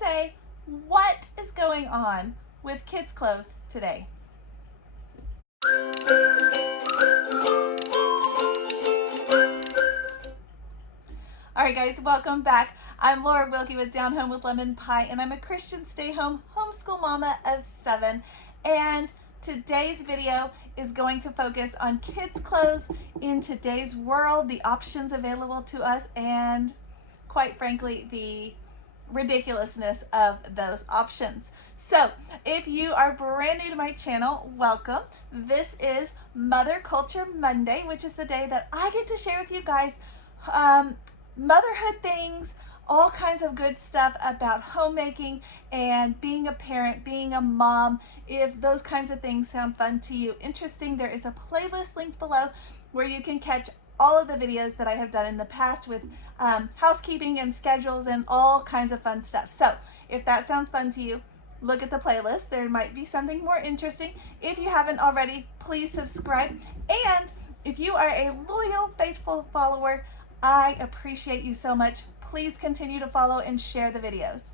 say, what is going on with kids' clothes today? All right, guys, welcome back. I'm Laura Wilkie with Down Home with Lemon Pie, and I'm a Christian stay-home homeschool mama of 7. And today's video is going to focus on kids' clothes in today's world, the options available to us, and quite frankly, the ridiculousness of those options. So if you are brand new to my channel, welcome. This is Mother Culture Monday, which is the day that I get to share with you guys motherhood things, all kinds of good stuff about homemaking and being a parent, being a mom. If those kinds of things sound fun to you, interesting, there is a playlist linked below where you can catch all of the videos that I have done in the past with housekeeping and schedules and all kinds of fun stuff. So if that sounds fun to you, look at the playlist. There might be something more interesting. If you haven't already, please subscribe. And if you are a loyal, faithful follower, I appreciate you so much. Please continue to follow and share the videos.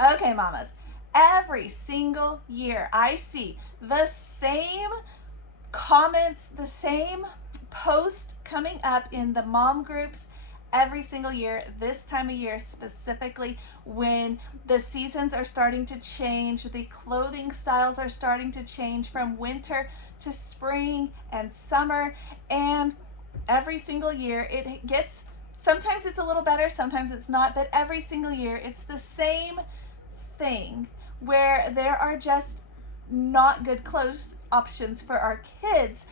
Okay, mamas, every single year I see the same comments, the same post coming up in the mom groups every single year, this time of year specifically, when the seasons are starting to change, the clothing styles are starting to change from winter to spring and summer, and every single year it gets, sometimes it's a little better, sometimes it's not, but every single year it's the same thing where there are just not good clothes options for our kids.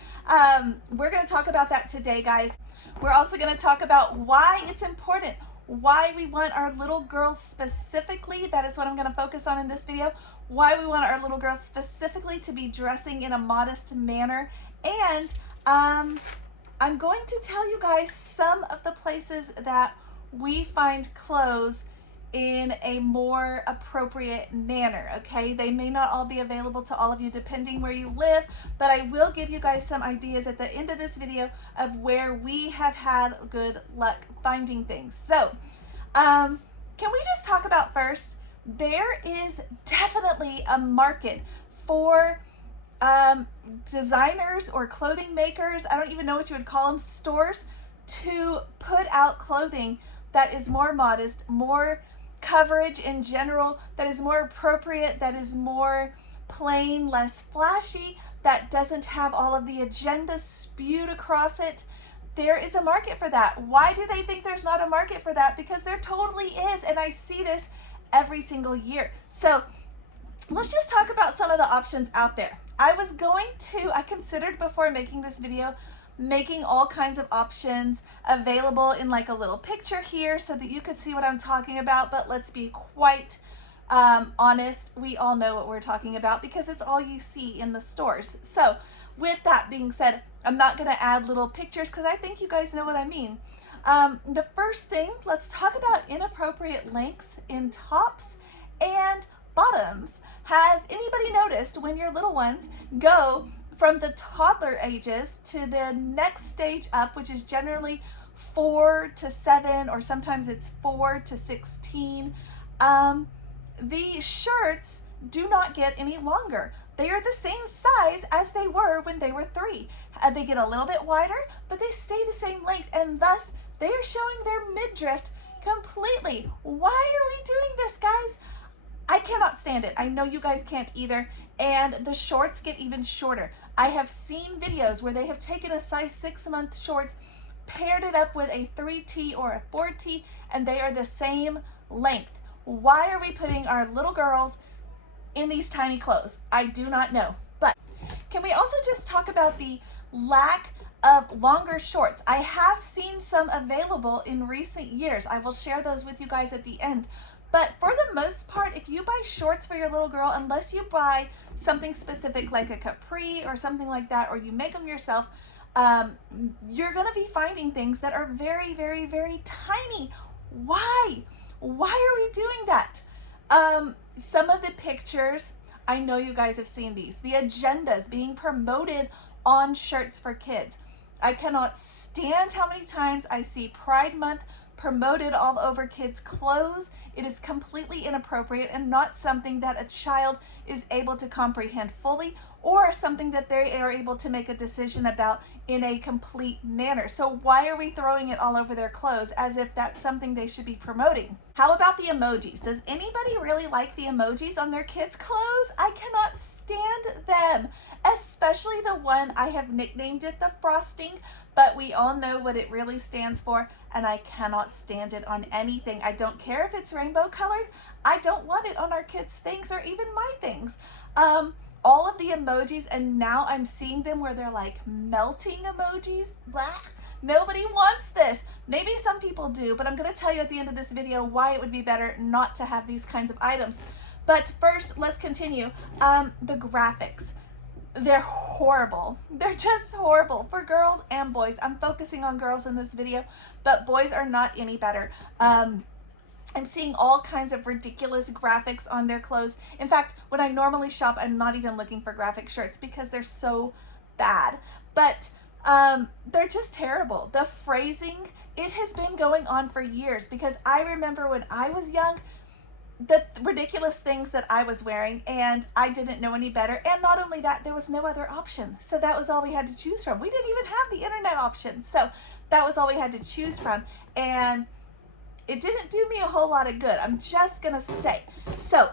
We're going to talk about that today, guys. We're also going to talk about why it's important, why we want our little girls specifically, that is what I'm going to focus on in this video, why we want our little girls specifically to be dressing in a modest manner, and I'm going to tell you guys some of the places that we find clothes in a more appropriate manner, okay? They may not all be available to all of you depending where you live, but I will give you guys some ideas at the end of this video of where we have had good luck finding things. So, can we just talk about first, there is definitely a market for designers or clothing makers, I don't even know what you would call them, stores, to put out clothing that is more modest, more coverage in general, that is more appropriate, that is more plain, less flashy, that doesn't have all of the agenda spewed across it. There is a market for that. Why do they think there's not a market for that? Because there totally is, and I see this every single year. So let's just talk about some of the options out there. I considered before making this video, making all kinds of options available in like a little picture here so that you could see what I'm talking about, but let's be quite honest, we all know what we're talking about because it's all you see in the stores. So with that being said, I'm not going to add little pictures because I think you guys know what I mean. The first thing, let's talk about inappropriate lengths in tops and bottoms. Has anybody noticed when your little ones go from the toddler ages to the next stage up, which is generally 4 to 7, or sometimes it's 4 to 16, the shirts do not get any longer. They are the same size as they were when they were 3. They get a little bit wider, but they stay the same length, and thus they are showing their midriff completely. Why are we doing this, guys? I cannot stand it. I know you guys can't either. And the shorts get even shorter. I have seen videos where they have taken a size 6-month shorts, paired it up with a 3T or a 4T, and they are the same length. Why are we putting our little girls in these tiny clothes? I do not know. But can we also just talk about the lack of longer shorts? I have seen some available in recent years. I will share those with you guys at the end. But for the most part, if you buy shorts for your little girl, unless you buy something specific like a capri or something like that, or you make them yourself, you're going to be finding things that are very, very, very tiny. Why? Why are we doing that? Some of the pictures, I know you guys have seen these, the agendas being promoted on shirts for kids. I cannot stand how many times I see Pride Month promoted all over kids' clothes. It is completely inappropriate and not something that a child is able to comprehend fully, or something that they are able to make a decision about in a complete manner. So why are we throwing it all over their clothes as if that's something they should be promoting? How about the emojis? Does anybody really like the emojis on their kids' clothes? I cannot stand them, especially the one I have nicknamed it the frosting, but we all know what it really stands for, and I cannot stand it on anything. I don't care if it's rainbow colored. I don't want it on our kids' things or even my things. All of the emojis, and now I'm seeing them where they're like melting emojis. Blah. Nobody wants this. Maybe some people do, but I'm going to tell you at the end of this video why it would be better not to have these kinds of items. But first, let's continue. The graphics. They're horrible. They're just horrible for girls and boys. I'm focusing on girls in this video, but boys are not any better. I'm seeing all kinds of ridiculous graphics on their clothes. In fact, when I normally shop, I'm not even looking for graphic shirts because they're so bad. But they're just terrible. The phrasing, it has been going on for years, because I remember when I was young, the ridiculous things that I was wearing, and I didn't know any better. And not only that, there was no other option. So that was all we had to choose from. We didn't even have the internet option. So that was all we had to choose from. And it didn't do me a whole lot of good, I'm just gonna say. So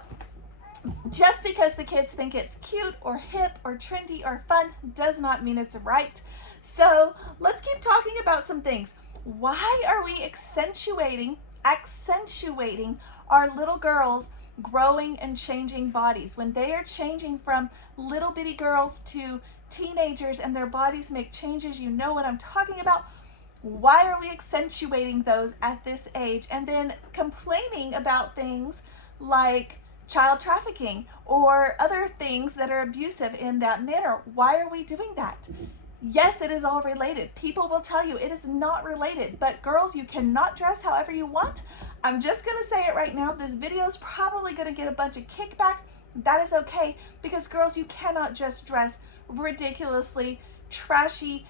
just because the kids think it's cute or hip or trendy or fun does not mean it's right. So let's keep talking about some things. Why are we accentuating our little girls growing and changing bodies when they are changing from little bitty girls to teenagers and their bodies make changes? You know what I'm talking about. Why are we accentuating those at this age and then complaining about things like child trafficking or other things that are abusive in that manner? Why are we doing that? Yes, it is all related. People will tell you it is not related, but girls, you cannot dress however you want. I'm just gonna say it right now. This video is probably gonna get a bunch of kickback. That is okay, because girls, you cannot just dress ridiculously trashy,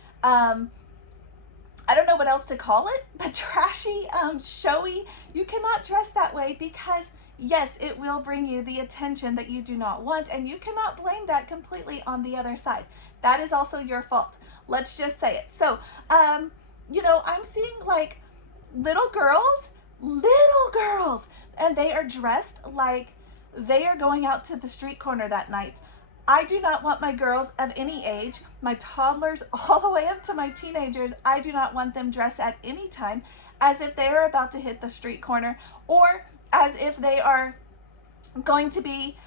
I don't know what else to call it, but trashy, showy. You cannot dress that way, because yes, it will bring you the attention that you do not want, and you cannot blame that completely on the other side. That is also your fault. Let's just say it. So, you know, I'm seeing like little girls, and they are dressed like they are going out to the street corner that night. I do not want my girls of any age, my toddlers all the way up to my teenagers, I do not want them dressed at any time as if they are about to hit the street corner, or as if they are going to be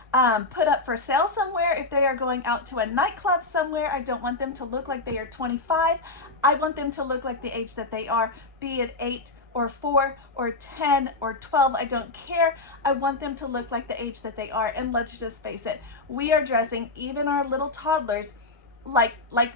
put up for sale somewhere. If they are going out to a nightclub somewhere, I don't want them to look like they are 25. I want them to look like the age that they are, be it 8 or 4 or 10 or 12, I don't care. I want them to look like the age that they are. And let's just face it, we are dressing even our little toddlers like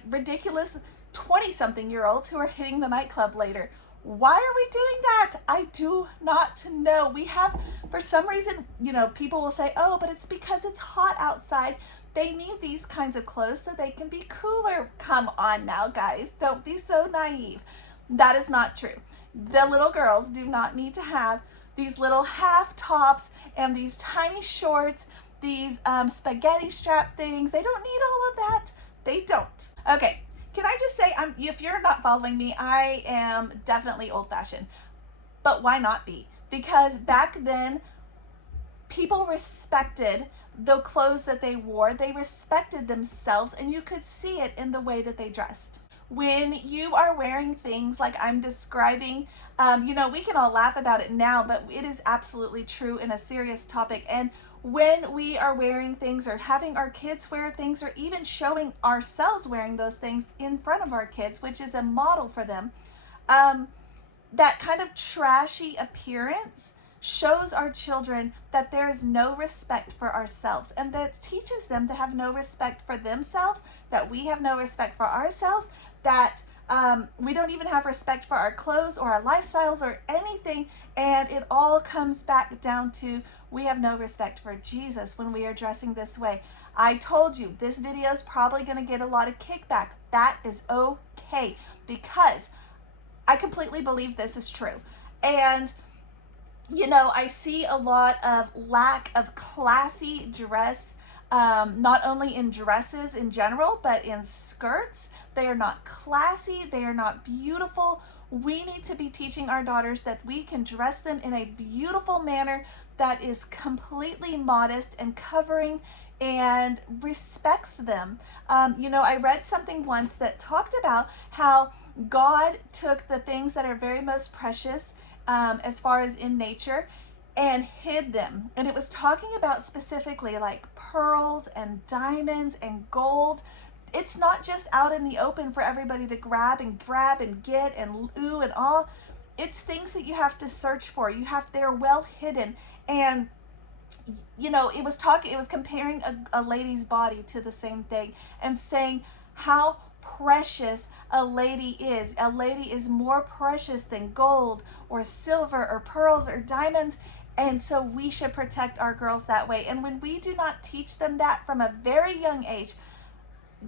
ridiculous 20-something-year-olds who are hitting the nightclub later. Why are we doing that? I do not know. We have, for some reason, you know, people will say, oh, but it's because it's hot outside. They need these kinds of clothes so they can be cooler. Come on now, guys. Don't be so naive. That is not true. The little girls do not need to have these little half tops and these tiny shorts, these spaghetti strap things. They don't need all of that. They don't. Okay, can I just say, if you're not following me, I am definitely old-fashioned. But why not be? Because back then, people respected the clothes that they wore. They respected themselves, and you could see it in the way that they dressed. When you are wearing things like I'm describing, you know, we can all laugh about it now, but it is absolutely true in a serious topic. And when we are wearing things or having our kids wear things, or even showing ourselves wearing those things in front of our kids, which is a model for them, that kind of trashy appearance shows our children that there is no respect for ourselves, and that teaches them to have no respect for themselves, that we have no respect for ourselves, that we don't even have respect for our clothes or our lifestyles or anything. And it all comes back down to we have no respect for Jesus when we are dressing this way. I told you this video is probably going to get a lot of kickback. That is okay, because I completely believe this is true. And you know, I see a lot of lack of classy dress, not only in dresses in general, but in skirts. They are not classy, they are not beautiful. We need to be teaching our daughters that we can dress them in a beautiful manner that is completely modest and covering and respects them. You know, I read something once that talked about how God took the things that are very most precious, as far as in nature, and hid them. And it was talking about specifically like pearls and diamonds and gold. It's not just out in the open for everybody to grab and get and ooh and all. It's things that you have to search for. They're well hidden. And you know, it was comparing a lady's body to the same thing and saying how precious a lady is. A lady is more precious than gold or silver or pearls or diamonds. And so we should protect our girls that way. And when we do not teach them that from a very young age,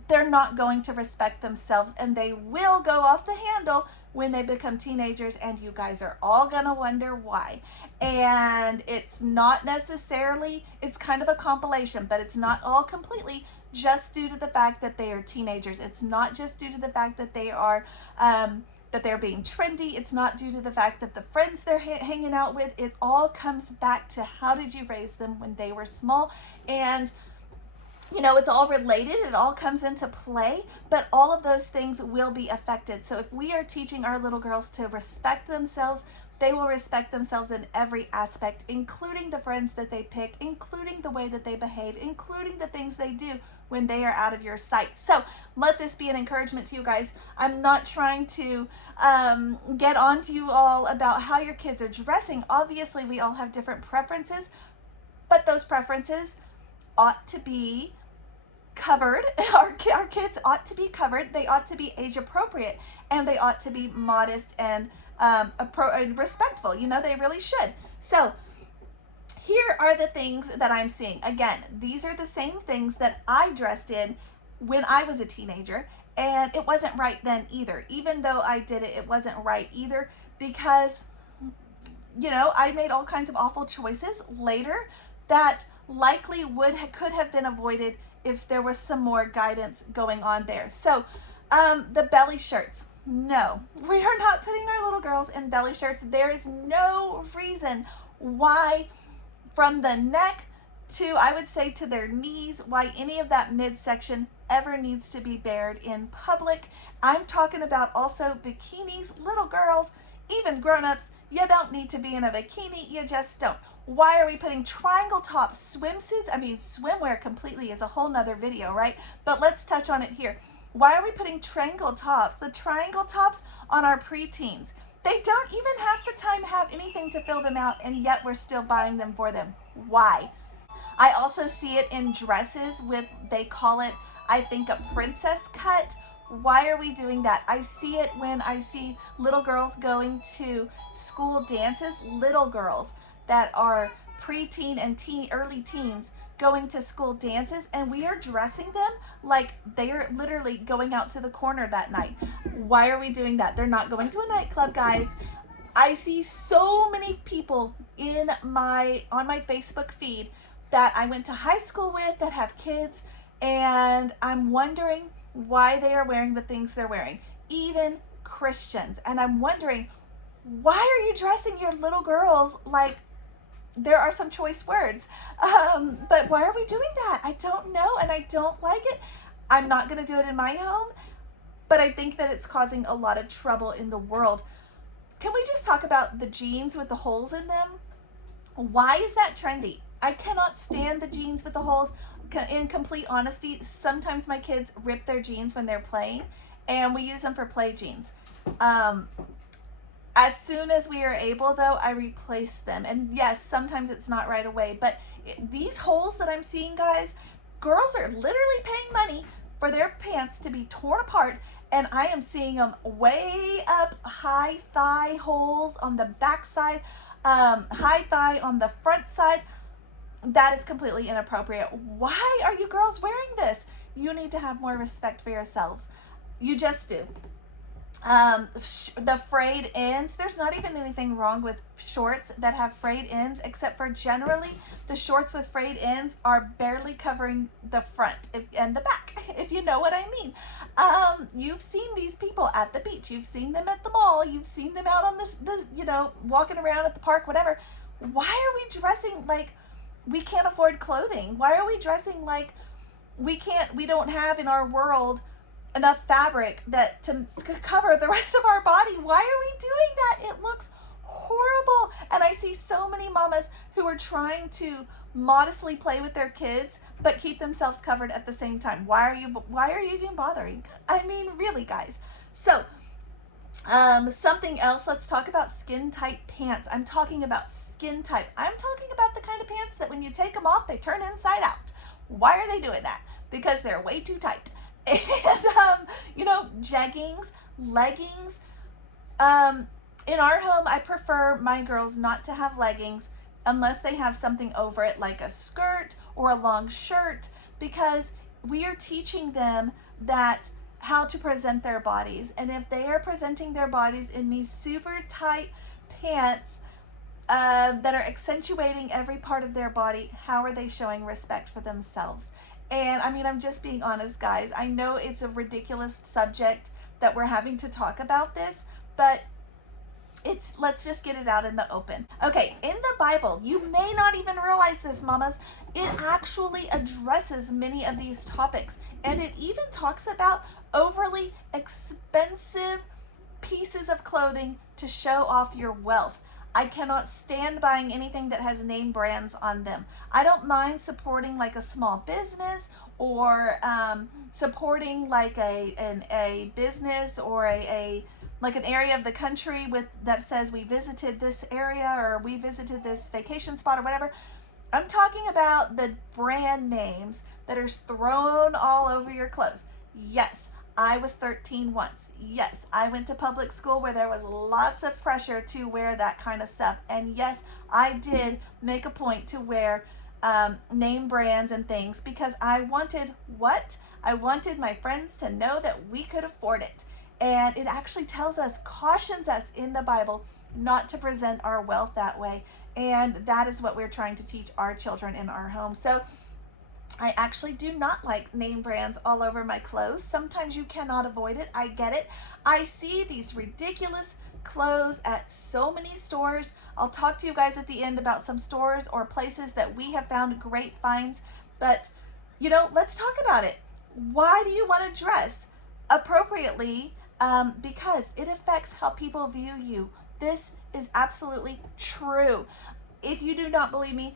they're not going to respect themselves, and they will go off the handle when they become teenagers, and you guys are all gonna wonder why. And it's not necessarily, it's kind of a compilation, but it's not all completely just due to the fact that they are teenagers. It's not just due to the fact that they are that they're being trendy. It's not due to the fact that the friends they're hanging out with. It all comes back to how did you raise them when they were small. And you know, it's all related, it all comes into play, but all of those things will be affected. So if we are teaching our little girls to respect themselves, they will respect themselves in every aspect, including the friends that they pick, including the way that they behave, including the things they do when they are out of your sight. So let this be an encouragement to you guys. I'm not trying to get on to you all about how your kids are dressing. Obviously, we all have different preferences, but those preferences ought to be covered. Our kids ought to be covered. They ought to be age appropriate, and they ought to be modest and respectful. You know, they really should. So here are the things that I'm seeing. Again, these are the same things that I dressed in when I was a teenager, and it wasn't right then either. Even though I did it, it wasn't right either, because you know, I made all kinds of awful choices later that likely could have been avoided if there was some more guidance going on there. So the belly shirts, no, we are not putting our little girls in belly shirts. There is no reason why from the neck to, I would say, to their knees, why any of that midsection ever needs to be bared in public. I'm talking about also bikinis. Little girls, even grown-ups, you don't need to be in a bikini. You just don't. Why are we putting triangle top swimsuits? I mean, swimwear completely is a whole nother video, right? But let's touch on it here. Why are we putting triangle tops, the triangle tops, on our preteens? They don't even half the time have anything to fill them out, and yet we're still buying them for them. Why? I also see it in dresses with, they call it, I think, a princess cut. Why are we doing that? I see it when I see little girls going to school dances, little girls that are preteen and early teens going to school dances, and we are dressing them like they are literally going out to the corner that night. Why are we doing that? They're not going to a nightclub, guys. I see so many people on my Facebook feed that I went to high school with that have kids, and I'm wondering why they are wearing the things they're wearing, even Christians. And I'm wondering, why are you dressing your little girls like, there are some choice words, but why are we doing that? I don't know, and I don't like it. I'm not going to do it in my home, but I think that it's causing a lot of trouble in the world. Can we just talk about the jeans with the holes in them? Why is that trendy? I cannot stand the jeans with the holes. In complete honesty, sometimes my kids rip their jeans when they're playing, and we use them for play jeans. As soon as we are able, though, I replace them. And yes, sometimes it's not right away, but these holes that I'm seeing, guys, girls are literally paying money for their pants to be torn apart, and I am seeing them way up, high thigh holes on the back side, high thigh on the front side. That is completely inappropriate. Why are you girls wearing this? You need to have more respect for yourselves. You just do. The frayed ends. There's not even anything wrong with shorts that have frayed ends, except for generally the shorts with frayed ends are barely covering the front and the back, if you know what I mean. You've seen these people at the beach. You've seen them at the mall. You've seen them out on the walking around at the park, whatever. Why are we dressing like we can't afford clothing? Why are we dressing like we don't have in our world enough fabric that to cover the rest of our body? Why are we doing that? It looks horrible. And I see so many mamas who are trying to modestly play with their kids but keep themselves covered at the same time. Why are you even bothering? I mean, really, guys. So something else, let's talk about skin tight pants. I'm talking about skin tight. I'm talking about the kind of pants that when you take them off, they turn inside out. Why are they doing that? Because they're way too tight. And, jeggings, leggings. In our home, I prefer my girls not to have leggings unless they have something over it, like a skirt or a long shirt, because we are teaching them that how to present their bodies. And if they are presenting their bodies in these super tight pants that are accentuating every part of their body, how are they showing respect for themselves? And I mean, I'm just being honest, guys. I know it's a ridiculous subject that we're having to talk about this, but let's just get it out in the open. Okay, in the Bible, you may not even realize this, mamas, it actually addresses many of these topics, and it even talks about overly expensive pieces of clothing to show off your wealth. I cannot stand buying anything that has name brands on them. I don't mind supporting like a small business, or supporting like a business, or like an area of the country that says we visited this area, or we visited this vacation spot, or whatever. I'm talking about the brand names that are thrown all over your clothes. Yes, I was 13 once. Yes, I went to public school where there was lots of pressure to wear that kind of stuff. And yes, I did make a point to wear name brands and things, because I wanted what? I wanted my friends to know that we could afford it. And it actually cautions us in the Bible not to present our wealth that way. And that is what we're trying to teach our children in our home. So I actually do not like name brands all over my clothes. Sometimes you cannot avoid it. I get it. I see these ridiculous clothes at so many stores. I'll talk to you guys at the end about some stores or places that we have found great finds. But, let's talk about it. Why do you want to dress appropriately? Because it affects how people view you. This is absolutely true. If you do not believe me,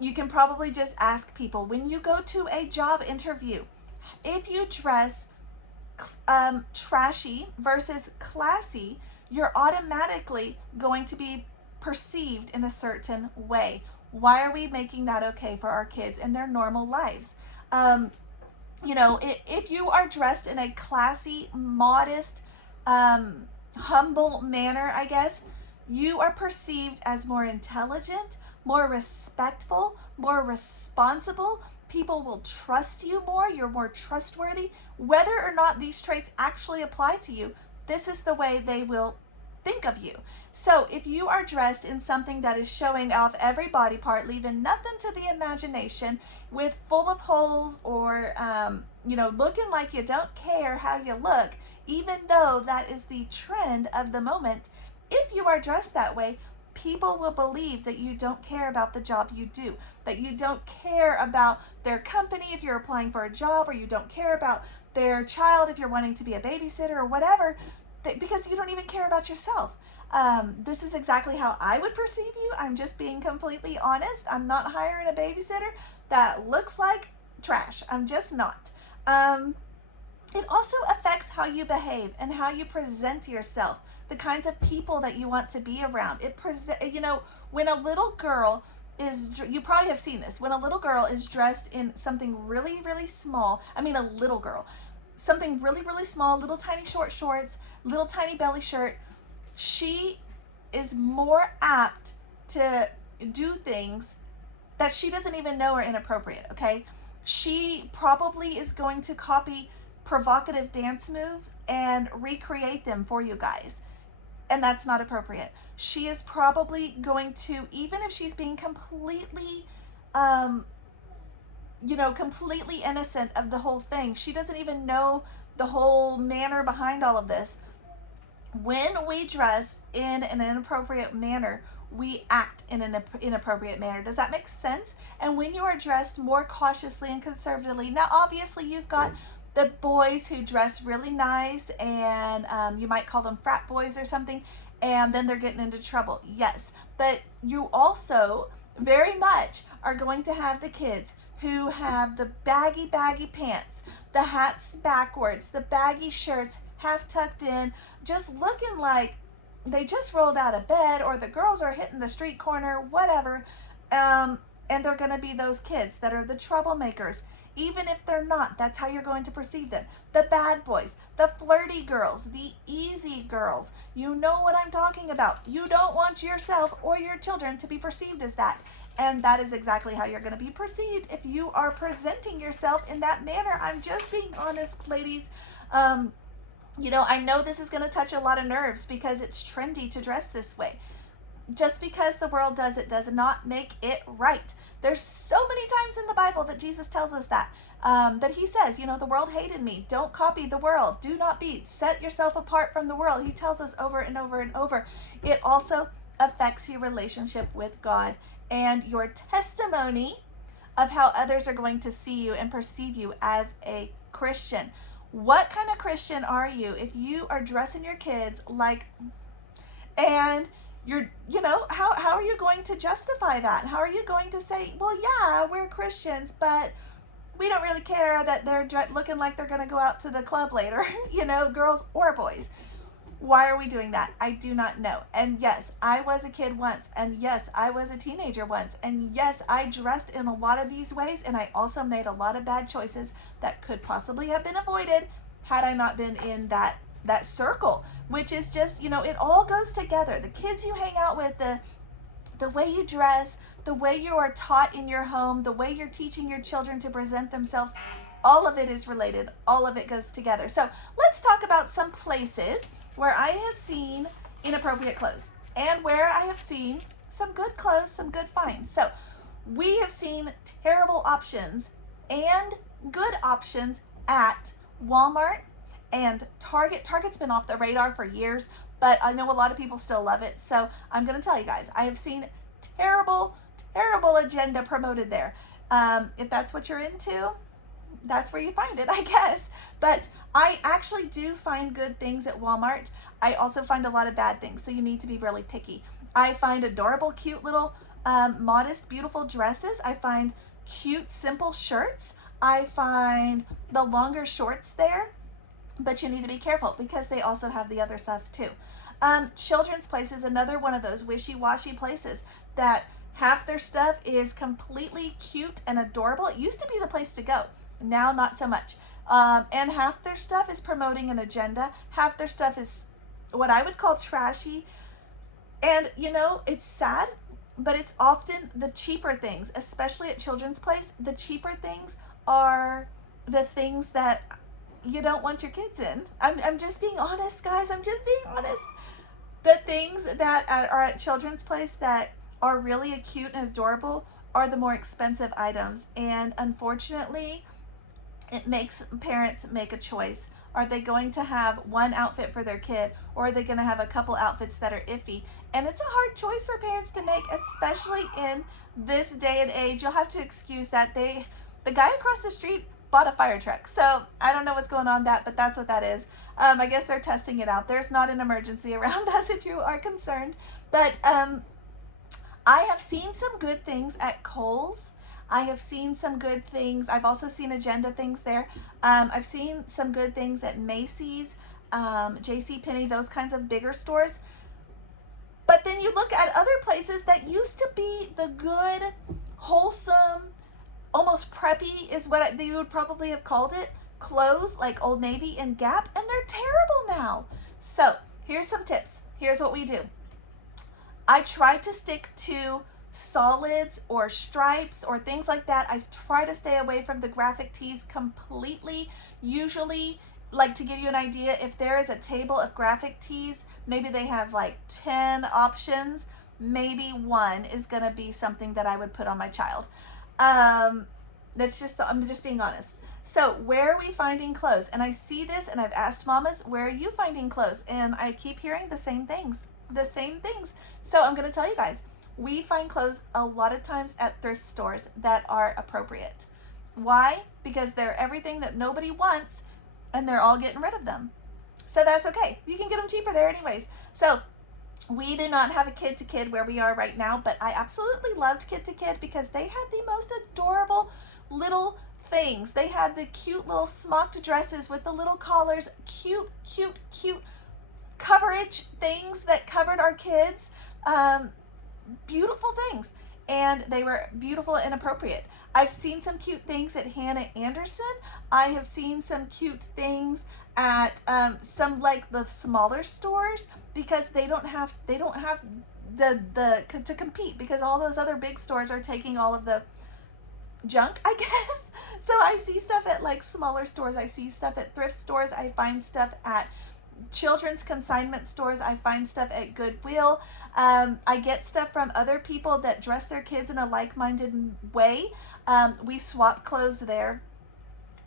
you can probably just ask people. When you go to a job interview, if you dress trashy versus classy, you're automatically going to be perceived in a certain way. Why are we making that okay for our kids in their normal lives? If you are dressed in a classy, modest, humble manner, I guess, you are perceived as more intelligent, more respectful, more responsible. People will trust you more. You're more trustworthy. Whether or not these traits actually apply to you, this is the way they will think of you. So if you are dressed in something that is showing off every body part, leaving nothing to the imagination, with full of holes, or looking like you don't care how you look, even though that is the trend of the moment, if you are dressed that way, people will believe that you don't care about the job you do, that you don't care about their company if you're applying for a job, or you don't care about their child if you're wanting to be a babysitter or whatever, because you don't even care about yourself. This is exactly how I would perceive you. I'm just being completely honest. I'm not hiring a babysitter that looks like trash. I'm just not. It also affects how you behave and how you present yourself, the kinds of people that you want to be around. When a little girl you probably have seen this, when a little girl is dressed in something really, really small, something really, really small, little tiny short shorts, little tiny belly shirt, she is more apt to do things that she doesn't even know are inappropriate, okay? She probably is going to copy provocative dance moves and recreate them for you guys. And that's not appropriate. She is probably going to, even if she's being completely, completely innocent of the whole thing, she doesn't even know the whole manner behind all of this. When we dress in an inappropriate manner, we act in an inappropriate manner. Does that make sense? And when you are dressed more cautiously and conservatively, now obviously you've got the boys who dress really nice, and you might call them frat boys or something, and then they're getting into trouble. Yes, but you also very much are going to have the kids who have the baggy pants, the hats backwards, the baggy shirts half tucked in, just looking like they just rolled out of bed, or the girls are hitting the street corner, whatever. And they're going to be those kids that are the troublemakers. Even if they're not, that's how you're going to perceive them. The bad boys, the flirty girls, the easy girls. You know what I'm talking about. You don't want yourself or your children to be perceived as that. And that is exactly how you're going to be perceived if you are presenting yourself in that manner. I'm just being honest, ladies. I know this is going to touch a lot of nerves because it's trendy to dress this way. Just because the world does it does not make it right. There's so many times in the Bible that Jesus tells us that he says, the world hated me. Don't copy the world. Do not be. Set yourself apart from the world. He tells us over and over and over. It also affects your relationship with God and your testimony of how others are going to see you and perceive you as a Christian. What kind of Christian are you if you are dressing your kids and you're, how are you going to justify that? How are you going to say, well, yeah, we're Christians, but we don't really care that they're looking like they're going to go out to the club later, girls or boys. Why are we doing that? I do not know. And yes, I was a kid once. And yes, I was a teenager once. And yes, I dressed in a lot of these ways. And I also made a lot of bad choices that could possibly have been avoided had I not been in that circle, which is just, it all goes together. The kids you hang out with, the way you dress, the way you are taught in your home, the way you're teaching your children to present themselves, all of it is related. All of it goes together. So let's talk about some places where I have seen inappropriate clothes and where I have seen some good clothes, some good finds. So we have seen terrible options and good options at Walmart and Target. Target's been off the radar for years, but I know a lot of people still love it. So I'm going to tell you guys, I have seen terrible agenda promoted there. If that's what you're into, that's where you find it, I guess. But I actually do find good things at Walmart. I also find a lot of bad things, so you need to be really picky. I find adorable, cute little, modest, beautiful dresses. I find cute, simple shirts. I find the longer shorts there, but you need to be careful because they also have the other stuff too. Children's Place is another one of those wishy-washy places that half their stuff is completely cute and adorable. It used to be the place to go. Now, not so much. And half their stuff is promoting an agenda. Half their stuff is what I would call trashy. And, it's sad, but it's often the cheaper things, especially at Children's Place. The cheaper things are the things that you don't want your kids in. I'm just being honest, guys. I'm just being honest. The things that are at Children's Place that are really cute and adorable are the more expensive items. And unfortunately, it makes parents make a choice. Are they going to have one outfit for their kid, or are they going to have a couple outfits that are iffy? And it's a hard choice for parents to make, especially in this day and age. You'll have to excuse that. The guy across the street bought a fire truck. So I don't know what's going on but that's what that is. I guess they're testing it out. There's not an emergency around us if you are concerned. But I have seen some good things at Kohl's. I have seen some good things. I've also seen agenda things there. I've seen some good things at Macy's, JCPenney, those kinds of bigger stores. But then you look at other places that used to be the good, wholesome, almost preppy is what they would probably have called it, clothes like Old Navy and Gap, and they're terrible now. So here's some tips. Here's what we do. I try to stick to solids or stripes or things like that. I try to stay away from the graphic tees completely. Usually, like, to give you an idea, if there is a table of graphic tees, maybe they have like 10 options, maybe one is gonna be something that I would put on my child. That's just, I'm just being honest. So where are we finding clothes? And I see this, and I've asked mamas, where are you finding clothes? And I keep hearing the same things. So I'm gonna tell you guys, we find clothes a lot of times at thrift stores that are appropriate. Why? Because they're everything that nobody wants, and they're all getting rid of them. So that's okay. You can get them cheaper there anyways. So we do not have a kid-to-kid where we are right now, but I absolutely loved kid-to-kid because they had the most adorable little things. They had the cute little smocked dresses with the little collars, cute coverage things that covered our kids. Beautiful things, and they were beautiful and appropriate. I've seen some cute things at Hannah Anderson. I have seen some cute things at some like the smaller stores, because they don't have the to compete, because all those other big stores are taking all of the junk, I guess. So I see stuff at like smaller stores. I see stuff at thrift stores. I find stuff at children's consignment stores. I find stuff at Goodwill. I get stuff from other people that dress their kids in a like-minded way. We swap clothes there.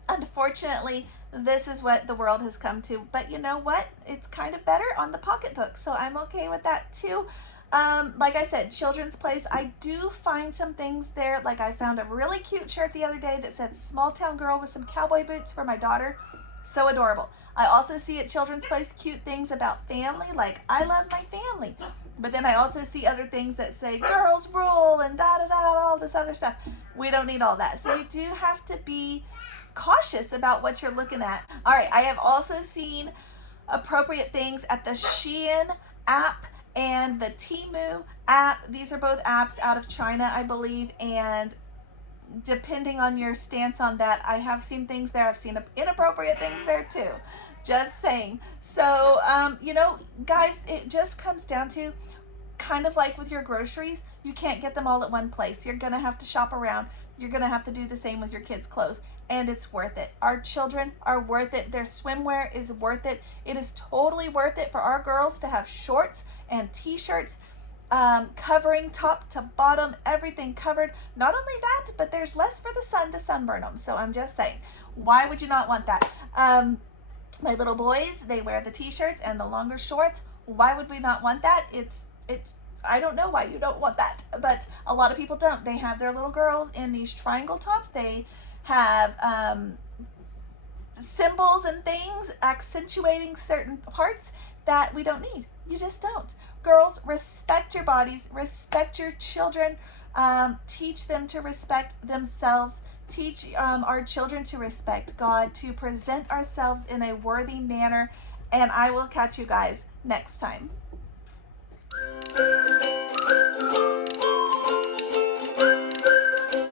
Unfortunately, this is what the world has come to, but you know what? It's kind of better on the pocketbook, so I'm okay with that too. Like I said, children's place, I do find some things there. Like, I found a really cute shirt the other day that said "Small Town Girl" with some cowboy boots for my daughter. So adorable. I also see at children's place cute things about family, like "I love my family." But then I also see other things that say "girls rule" and all this other stuff. We don't need all that. So you do have to be cautious about what you're looking at. All right, I have also seen appropriate things at the Shein app and the Temu app. These are both apps out of China, I believe, and depending on your stance on that, I have seen things there. I've seen inappropriate things there too. Just saying. So, you know, guys, it just comes down to, kind of like with your groceries, you can't get them all at one place. You're going to have to shop around. You're going to have to do the same with your kids' clothes, and it's worth it. Our children are worth it. Their swimwear is worth it. It is totally worth it for our girls to have shorts and t-shirts, covering top to bottom, everything covered. Not only that, but there's less for the sun to sunburn them. So I'm just saying, why would you not want that? My little boys, they wear the t-shirts and the longer shorts. Why would we not want that? I don't know why you don't want that, but a lot of people don't. They have their little girls in these triangle tops. They have symbols and things accentuating certain parts that we don't need. You just don't. Girls, respect your bodies, respect your children, teach them to respect themselves, teach our children to respect God, to present ourselves in a worthy manner, and I will catch you guys next time.